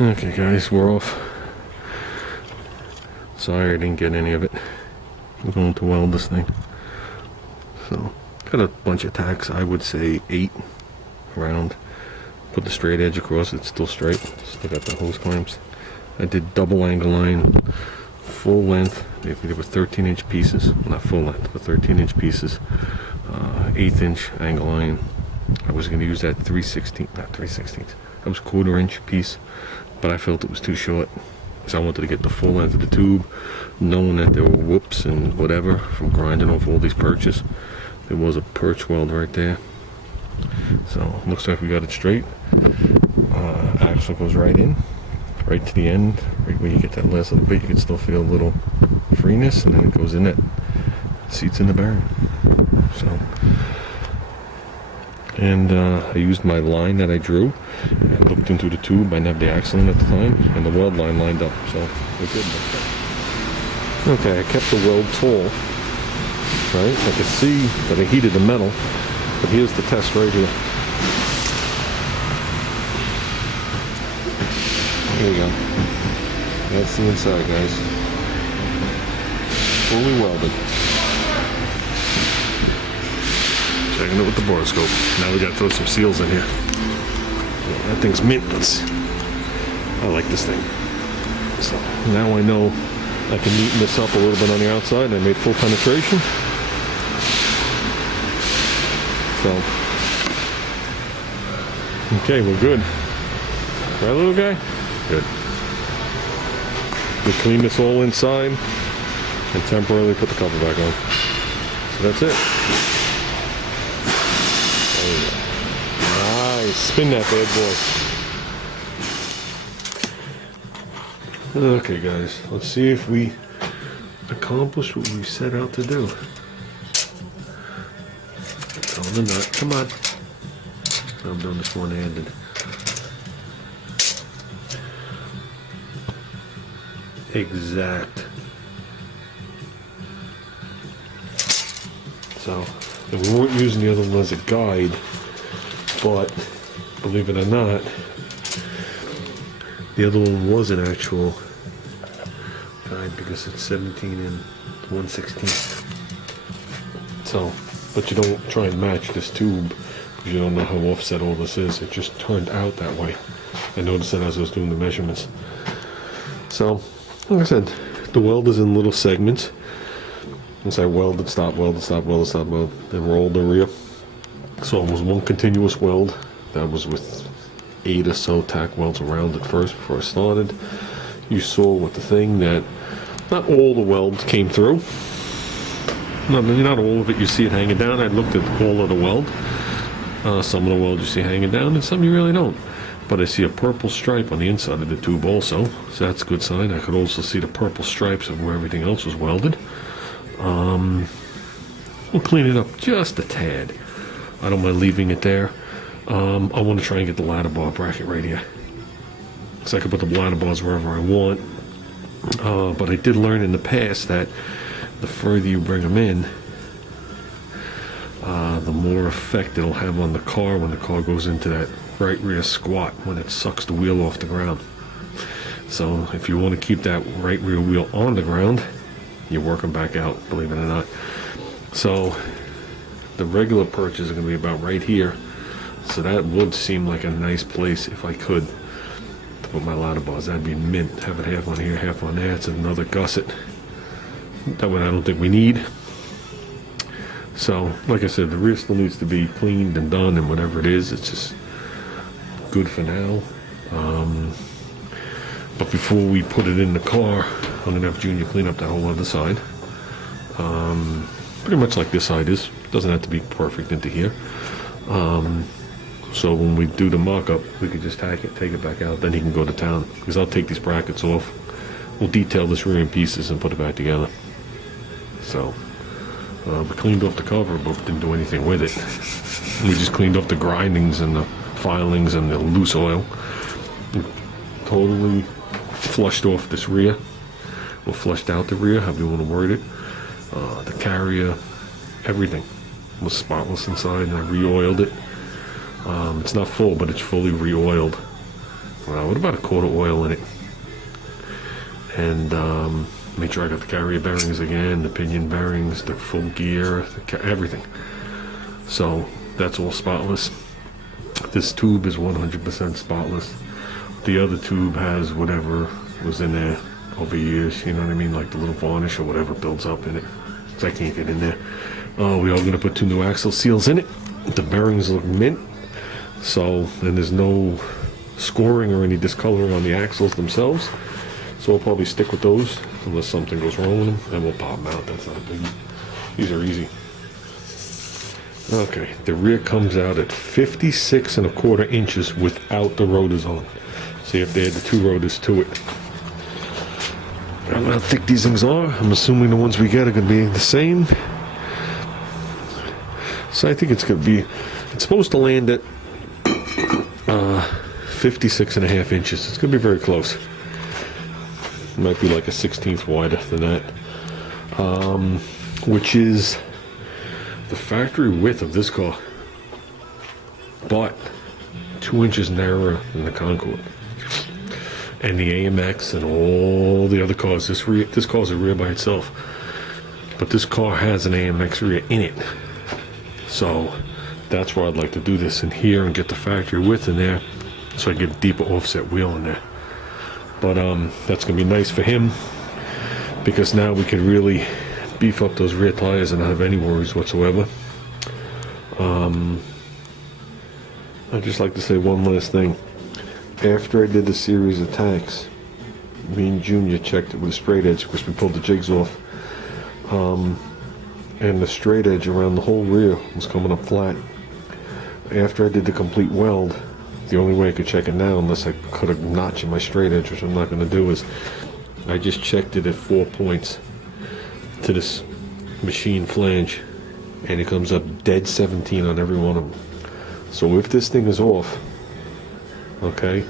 Okay guys, we're off. Sorry I didn't get any of it. I'm going to weld this thing. So, got a bunch of tacks, I would say 8 around. Put the straight edge across, it's still straight. Still got the hose clamps. I did double angle line, full length. They were 13-inch pieces. Not full length, but 13-inch pieces. 1/8-inch angle line. I was going to use that 3/16, not 3/16. That was 1/4-inch piece, but I felt it was too short. So I wanted to get the full length of the tube, knowing that there were whoops and whatever from grinding off all these perches. There was a perch weld right there. So looks like we got it straight. Axle goes right in, right to the end, right where you get that last little bit. You can still feel a little freeness, and then it goes in it. Seats in the bearing. So, and I used my line that I drew. I looked into the tube. I didn't have the axle in at the time, and the weld line lined up. So we're good. Okay, I kept the weld tall. Right, I could see that I heated the metal, but here's the test right here. Here we go. That's the inside, guys. Fully welded. Checking it with the borescope. Now we gotta throw some seals in here. Yeah, that thing's mint. I like this thing. So now I know I can neaten this up a little bit on the outside. I made full penetration. So, okay, we're good. Right, little guy? Good. We clean this all inside and temporarily put the cover back on. So that's it. There you go. Nice. Spin that bad boy. Okay, guys. Let's see if we accomplish what we set out to do. On the nut. Come on. I'm doing this one-handed. Exact. So, and we weren't using the other one as a guide, but believe it or not, the other one was an actual guide because it's 17 and 1/16. So, but you don't try and match this tube because you don't know how offset all this is. It just turned out that way. I noticed that as I was doing the measurements. So, like I said, the weld is in little segments. Once I welded, stop, welded, stop, welded, stop, weld, then rolled the rear. So it was one continuous weld. That was with 8 or so tack welds around it first before I started. You saw with the thing that not all the welds came through. Not all of it you see it hanging down. I looked at all of the weld. Some of the weld you see hanging down, and some you really don't. But I see a purple stripe on the inside of the tube also, so that's a good sign. I could also see the purple stripes of where everything else was welded. We'll clean it up just a tad. I don't mind leaving it there. I want to try and get the ladder bar bracket right here, so I can put the ladder bars wherever I want. But I did learn in the past that the further you bring them in, the more effect it'll have on the car when the car goes into that right rear squat when it sucks the wheel off the ground. So if you want to keep that right rear wheel on the ground, you work them back out, believe it or not. So the regular perches are going to be about right here. So that would seem like a nice place if I could to put my ladder bars. That'd be mint. Have it half on here, half on there. It's another gusset. That one I don't think we need. So, like I said, the rear still needs to be cleaned and done and whatever it is. It's just good for now. But before we put it in the car, I'm going to have Junior clean up that whole other side. Pretty much like this side is. Doesn't have to be perfect into here. So when we do the mock-up, we could just take it back out. Then he can go to town. Because I'll take these brackets off. We'll detail this rear in pieces and put it back together. So, we cleaned off the cover, but didn't do anything with it. We just cleaned off the grindings and the filings and the loose oil. We totally flushed off this rear. Well, flushed out the rear, however you want to word it. The carrier, everything was spotless inside, and I re-oiled it. It's not full, but it's fully re-oiled. what about a quart of oil in it? And make sure I got the carrier bearings again, the pinion bearings, the full gear, everything. So that's all spotless. This tube is 100% spotless. The other tube has whatever was in there over years, you know what I mean, like the little varnish or whatever builds up in it. So I can't get in there. We are going to put 2 new axle seals in it. The bearings look mint, so then there's no scoring or any discoloring on the axles themselves. So we'll probably stick with those unless something goes wrong with them, and we'll pop them out. That's not a biggie. These are easy. Okay, the rear comes out at 56¼ inches without the rotors on. So you have to add the 2 rotors to it. I don't know how thick these things are. I'm assuming the ones we get are going to be the same. So I think it's going to be, it's supposed to land at 56½ inches. It's going to be very close. It might be like a 1/16 wider than that. Which is the factory width of this car, but 2 inches narrower than the Concord. And the AMX and all the other cars, this car's a rear by itself, but this car has an AMX rear in it. So that's where I'd like to do this in here and get the factory width in there, so I get a deeper offset wheel in there. But that's gonna be nice for him, because now we can really beef up those rear tires and not have any worries whatsoever. I'd just like to say one last thing. After I did the series of tacks, me and Junior checked it with a straight edge because we pulled the jigs off. And the straight edge around the whole rear was coming up flat. After I did the complete weld, the only way I could check it now, unless I cut a notch in my straight edge, which I'm not going to do, is I just checked it at 4 points to this machine flange, and it comes up dead 17 on every one of them. So if this thing is off, okay,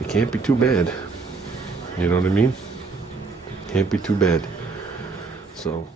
it can't be too bad. You know what I mean? Can't be too bad. So